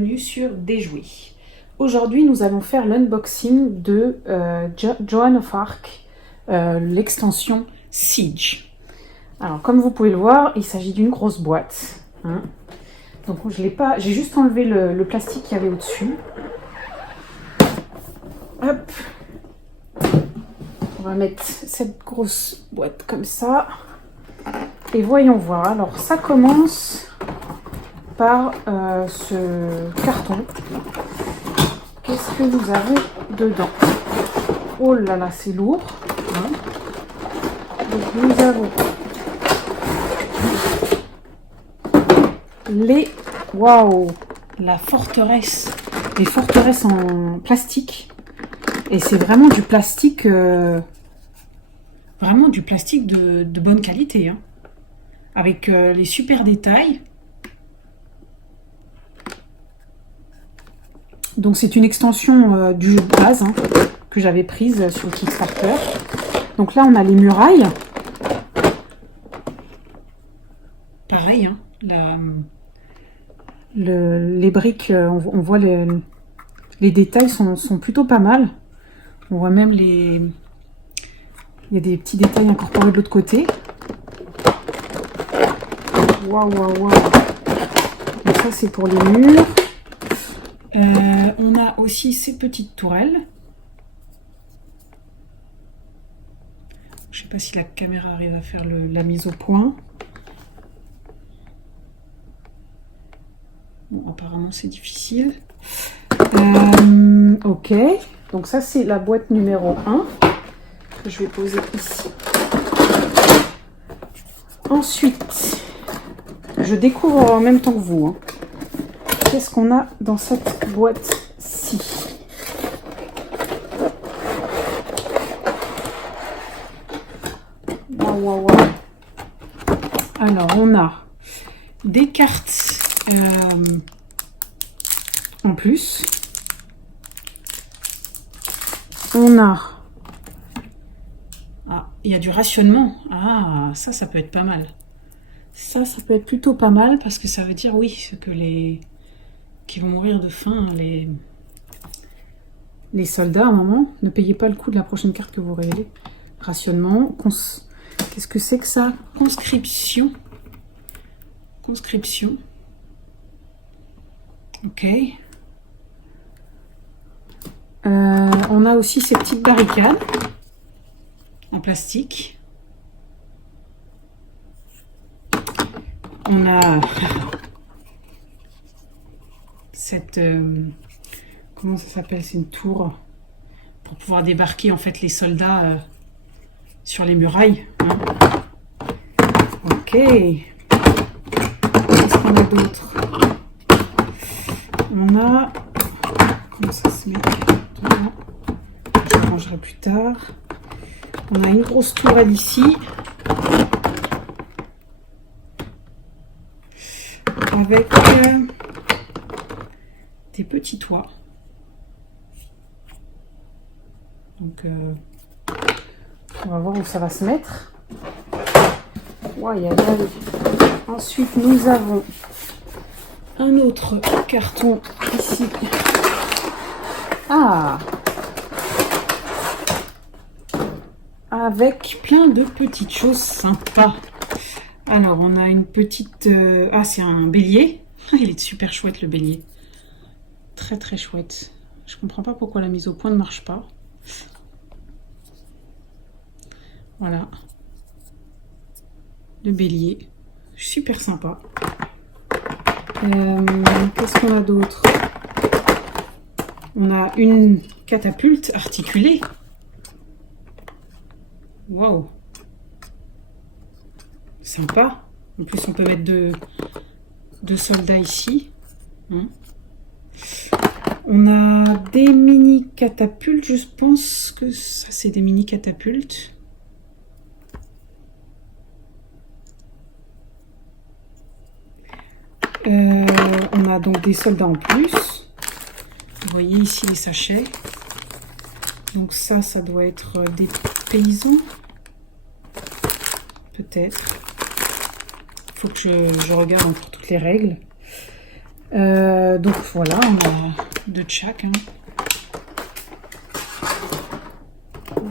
bienvenue sur Des Jouets. Aujourd'hui, nous allons faire l'unboxing de Joan of Arc, l'extension Siege. Alors, comme vous pouvez le voir, il s'agit d'une grosse boîte. Hein. Donc, je l'ai pas, j'ai juste enlevé le plastique qu'il y avait au-dessus. Hop. On va mettre cette grosse boîte comme ça. Et voyons voir. Alors, ça commence par ce carton. Qu'est-ce que vous avez dedans? Oh là là, c'est lourd. Hein. Donc, nous avons les... Waouh! La forteresse. Les forteresses en plastique. Et c'est vraiment du plastique... Vraiment du plastique de bonne qualité. Hein. Avec les super détails. Donc c'est une extension du jeu de base hein, que j'avais prise sur le Kickstarter. Donc là on a les murailles. Pareil, hein, les briques, on voit les détails sont plutôt pas mal. On voit même il y a des petits détails incorporés de l'autre côté. Waouh, waouh, waouh. Donc ça c'est pour les murs. On a aussi ces petites tourelles. Je ne sais pas si la caméra arrive à faire la mise au point. Bon, apparemment c'est difficile. Ok, donc ça c'est la boîte numéro 1 que je vais poser ici. Ensuite, je découvre en même temps que vous. Hein. Qu'est-ce qu'on a dans cette boîte-ci? Waouh, waouh, waouh. Alors, on a des cartes en plus. On a... Ah, il y a du rationnement. Ah, ça peut être pas mal. Ça peut être plutôt pas mal parce que ça veut dire, oui, que qui vont mourir de faim, les soldats, à un moment. Ne payez pas le coût de la prochaine carte que vous révélez. Rationnement. Qu'est-ce que c'est que ça? Conscription. Conscription. Ok. On a aussi ces petites barricades en plastique. On a cette... comment ça s'appelle? C'est une tour pour pouvoir débarquer en fait les soldats sur les murailles. Hein. Ok. Qu'est-ce qu'on a d'autre? On a... Comment ça se met? Je rangerai plus tard. On a une grosse tourelle ici. Avec des petits toits. Donc, on va voir où ça va se mettre. Ouais, ensuite, nous avons un autre carton ici. Ah! Avec plein de petites choses sympas. Alors, on a une petite... Ah, c'est un bélier. Il est super chouette, le bélier. Très, très chouette. Je comprends pas pourquoi la mise au point ne marche pas. Voilà. Le bélier. Super sympa. Qu'est-ce qu'on a d'autre? On a une catapulte articulée. Waouh! Sympa. En plus, on peut mettre deux soldats ici. Hein. On a des mini catapultes. Je pense que ça, c'est des mini catapultes. On a donc des soldats en plus. Vous voyez ici les sachets. Donc ça doit être des paysans. Peut-être. Il faut que je regarde encore toutes les règles. Donc voilà, on a deux de chaque. Hein.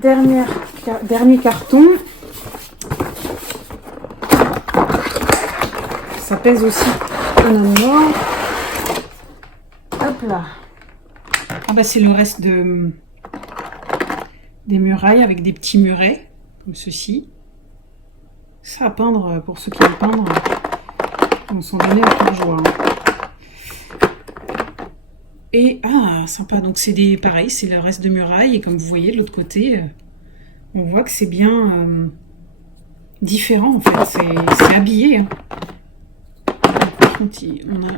Dernier carton. Ça pèse aussi énormément. Hop là. Ah bah c'est le reste des murailles avec des petits murets comme ceci. Ça à peindre, pour ceux qui aiment peindre, on s'en donnait à cœur joie. Hein. Et ah sympa, donc c'est pareil, c'est le reste de murailles et comme vous voyez de l'autre côté, on voit que c'est bien différent en fait, c'est habillé. Hein.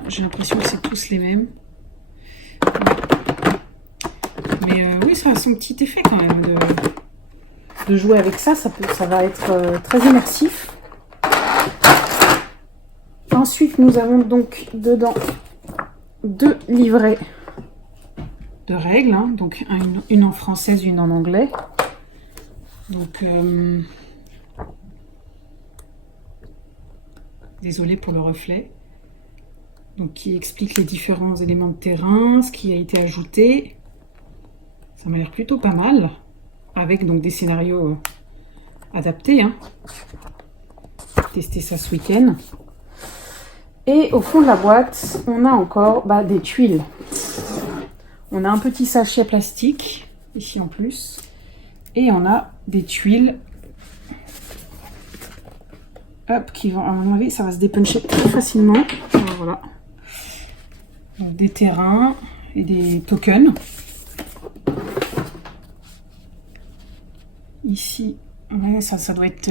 J'ai l'impression que c'est tous les mêmes. Mais oui, ça a son petit effet quand même de jouer avec ça. Ça va être très immersif. Ensuite, nous avons donc dedans 2 livrets de règles. Hein, donc une en française, une en anglais. Donc, désolée pour le reflet. Donc, qui explique les différents éléments de terrain, ce qui a été ajouté. Ça m'a l'air plutôt pas mal, avec donc des scénarios adaptés. Hein. Tester ça ce week-end. Et au fond de la boîte, on a encore des tuiles. On a un petit sachet plastique, ici en plus. Et on a des tuiles. Hop, qui vont, à mon avis, ça va se dépuncher très facilement. Voilà. Donc, des terrains et des tokens. Ici, ouais, ça doit être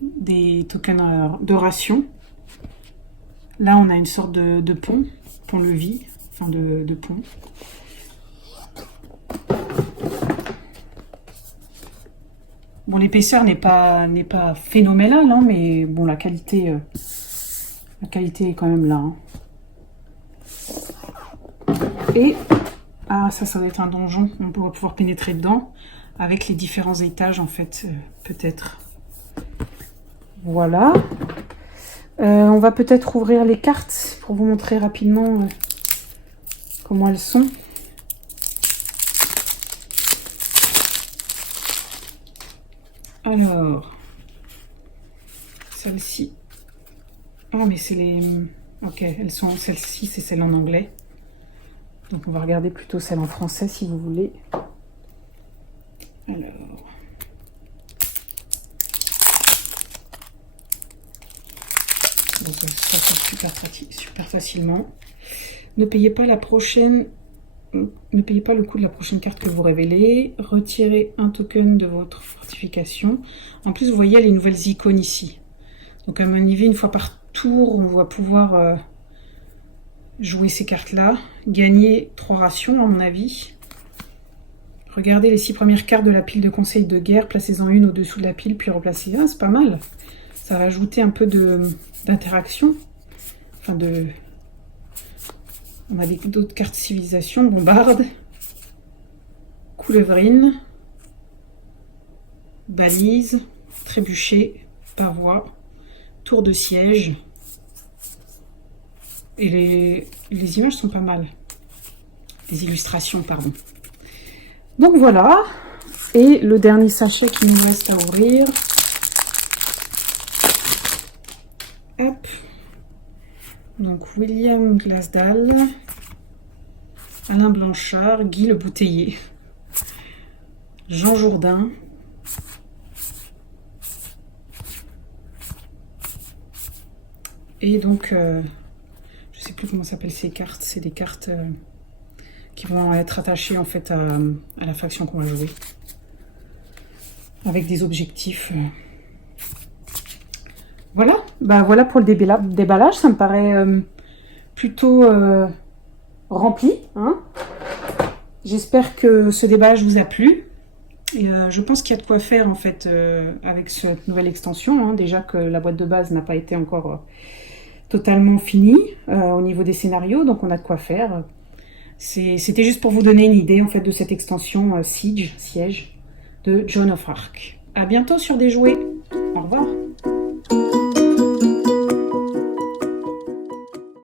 des tokens de ration. Là, on a une sorte de pont-levis, enfin de pont. Bon, l'épaisseur n'est pas phénoménale, hein, mais bon, la qualité est quand même là. Hein. Et ça doit être un donjon. On va pouvoir pénétrer dedans. Avec les différents étages, en fait, peut-être. Voilà. On va peut-être ouvrir les cartes pour vous montrer rapidement comment elles sont. Alors, celle-ci. Ah, mais c'est les... Ok, elles sont... Celle-ci, c'est celle en anglais. Donc, on va regarder plutôt celle en français, si vous voulez. Alors, donc ça sort super facilement. Ne payez pas le coût de la prochaine carte que vous révélez. Retirez un token de votre fortification. En plus, vous voyez les nouvelles icônes ici. Donc à mon avis, une fois par tour, on va pouvoir jouer ces cartes-là. Gagner 3 rations, à mon avis. Regardez les 6 premières cartes de la pile de conseils de guerre, placez-en une au-dessous de la pile, puis replacez. Ah, c'est pas mal. Ça va ajouter un peu d'interaction. Enfin, on a d'autres cartes civilisation, bombarde, coulevrine, balise, trébuchet, pavois, tour de siège. Et les images sont pas mal. Les illustrations, pardon. Donc voilà, et le dernier sachet qui nous reste à ouvrir. Hop. Donc William Glasdal, Alain Blanchard, Guy Le Bouteiller, Jean Jourdain, et donc je sais plus comment s'appellent ces cartes, c'est des cartes qui vont être attachés en fait à la faction qu'on va jouer. Avec des objectifs. Voilà, voilà pour le déballage, ça me paraît plutôt rempli. Hein. J'espère que ce déballage vous a plu. Et je pense qu'il y a de quoi faire en fait avec cette nouvelle extension. Hein. Déjà que la boîte de base n'a pas été encore totalement finie au niveau des scénarios, donc on a de quoi faire. C'était juste pour vous donner une idée en fait de cette extension Siege de Joan of Arc. À bientôt sur des jouets. Au revoir.